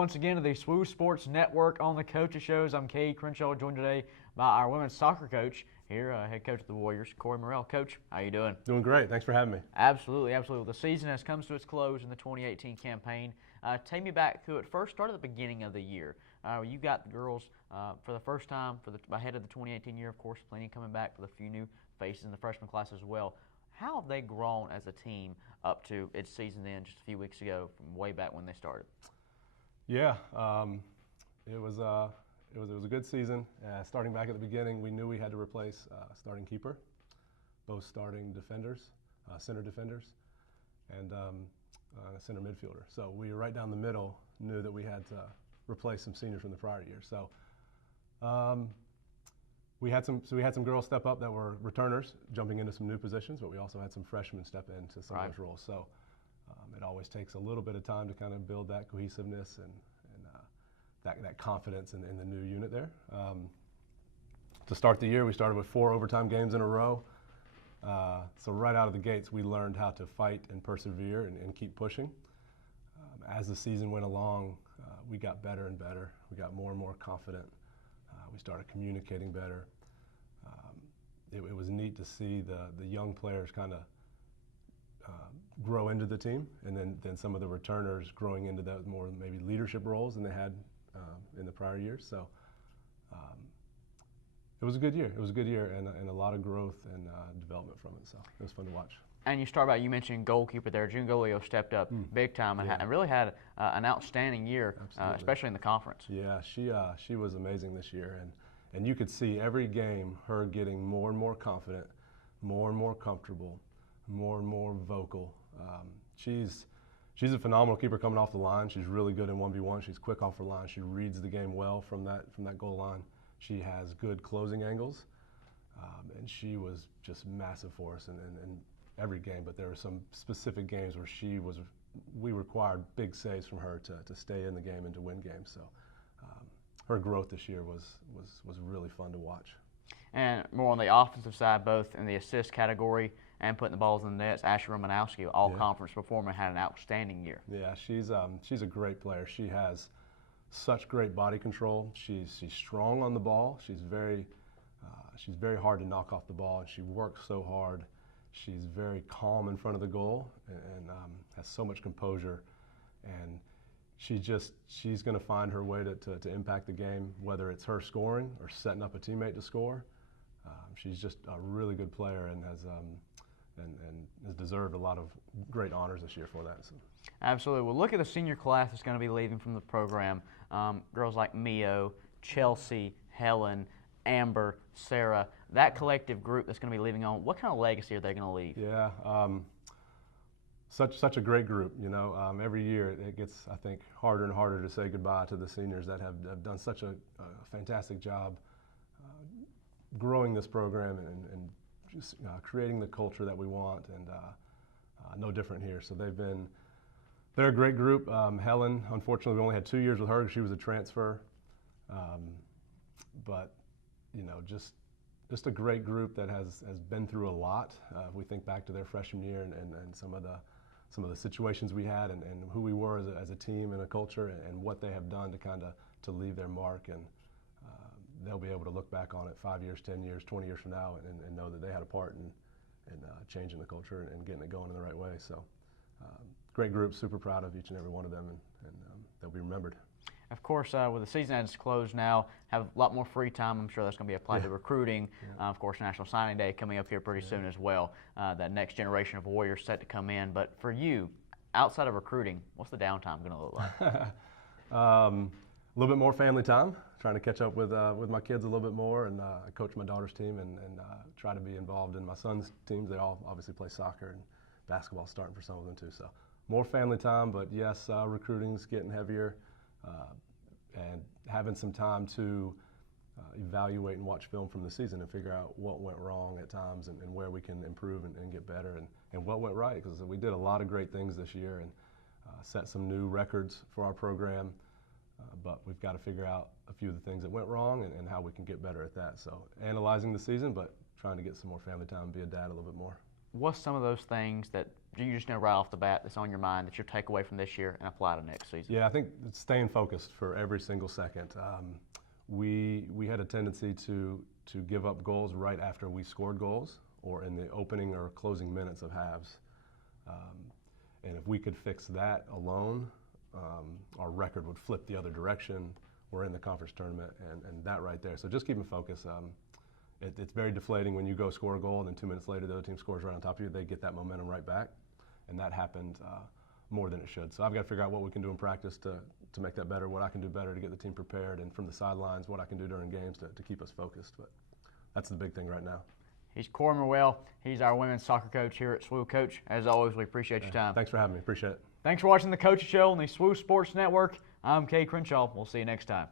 once again to the SWU Sports Network on the Coaches Shows. I'm Kay Crenshaw, joined today by our women's soccer coach here, head coach of the Warriors, Corey Morrell. Coach, how you doing? Doing great. Thanks for having me. Absolutely, absolutely. The season has come to its close in the 2018 campaign. Take me back to it. First, start at the beginning of the year. You got the girls for the first time ahead of the 2018 year, of course, plenty coming back for the few new faces in the freshman class as well. How have they grown as a team up to its season end just a few weeks ago, from way back when they started? Yeah, it was a good season. Starting back at the beginning, we knew we had to replace starting keeper, both starting defenders, center defenders, and a center midfielder. So we were right down the middle, knew that we had to replace some seniors from the prior year. So we had some girls step up that were returners, jumping into some new positions, but we also had some freshmen step into some of those roles. So it always takes a little bit of time to kind of build that cohesiveness and that confidence in the new unit there. To start the year, we started with 4 overtime games in a row. So right out of the gates, we learned how to fight and persevere and keep pushing. As the season went along, we got better and better. We got more and more confident. We started communicating better. It was neat to see the young players kind of grow into the team, and then some of the returners growing into those more maybe leadership roles than they had in the prior years. So it was a good year. It was a good year and a lot of growth and development from it. So it was fun to watch. And you mentioned goalkeeper there. June Golio stepped up big time and really had an outstanding year, especially in the conference. Yeah, she was amazing this year, and you could see every game her getting more and more confident, more and more comfortable, more and more vocal. She's a phenomenal keeper coming off the line. She's really good in 1v1. She's quick off the line. She reads the game well from that goal line. She has good closing angles, and she was just massive for us in every game. But there were some specific games where we required big saves from her to stay in the game and to win games. So her growth this year was really fun to watch. And more on the offensive side, both in the assist category and putting the balls in the nets, Ashley Romanowski, all-conference performer, had an outstanding year. Yeah, she's a great player. She has such great body control. She's strong on the ball. She's very hard to knock off the ball, and she works so hard. She's very calm in front of the goal and has so much composure. And she's going to find her way to impact the game, whether it's her scoring or setting up a teammate to score. She's just a really good player and has deserved a lot of great honors this year for that. So. Absolutely. Well, look at the senior class that's going to be leaving from the program. Girls like Mio, Chelsea, Helen, Amber, Sarah, that collective group that's going to be leaving on, what kind of legacy are they going to leave? Yeah, such a great group. You know, every year it gets, I think, harder and harder to say goodbye to the seniors that have done such a fantastic job growing this program and just creating the culture that we want, and no different here. So they're a great group. Helen, unfortunately, we only had 2 years with her because she was a transfer, but you know, just a great group that has been through a lot. If we think back to their freshman year and some of the situations we had and who we were as a team and a culture and what they have done to leave their mark, and they'll be able to look back on it 5 years, 10 years, 20 years from now and know that they had a part in changing the culture and getting it going in the right way. So great group, super proud of each and every one of them, and they'll be remembered. Of course, with the season as closed now, have a lot more free time. I'm sure that's going to be applied to recruiting. Of course, National Signing Day coming up here pretty soon as well. That next generation of Warriors set to come in. But for you, outside of recruiting, what's the downtime going to look like? A little bit more family time, trying to catch up with my kids a little bit more, and I coach my daughter's team and try to be involved in my son's teams. They all obviously play soccer, and basketball starting for some of them too. So more family time, but yes, recruiting's getting heavier. And having some time to evaluate and watch film from the season and figure out what went wrong at times and where we can improve and get better, and what went right, because we did a lot of great things this year and set some new records for our program, but we've got to figure out a few of the things that went wrong and how we can get better at that. So analyzing the season, but trying to get some more family time and be a dad a little bit more. What's some of those things that you just know right off the bat that's on your mind that you'll take away from this year and apply to next season? Yeah, I think it's staying focused for every single second. We had a tendency to give up goals right after we scored goals or in the opening or closing minutes of halves. And if we could fix that alone, our record would flip the other direction. We're in the conference tournament, and that right there. So just keeping focus. It's very deflating when you go score a goal and then 2 minutes later the other team scores right on top of you. They get that momentum right back, and that happened more than it should. So I've got to figure out what we can do in practice to make that better, what I can do better to get the team prepared, and from the sidelines, what I can do during games to keep us focused. But that's the big thing right now. He's Corey Morwell. He's our women's soccer coach here at SWU. Coach, as always, we appreciate your time. Thanks for having me. Appreciate it. Thanks for watching the Coaches Show on the SWU Sports Network. I'm Kay Crenshaw. We'll see you next time.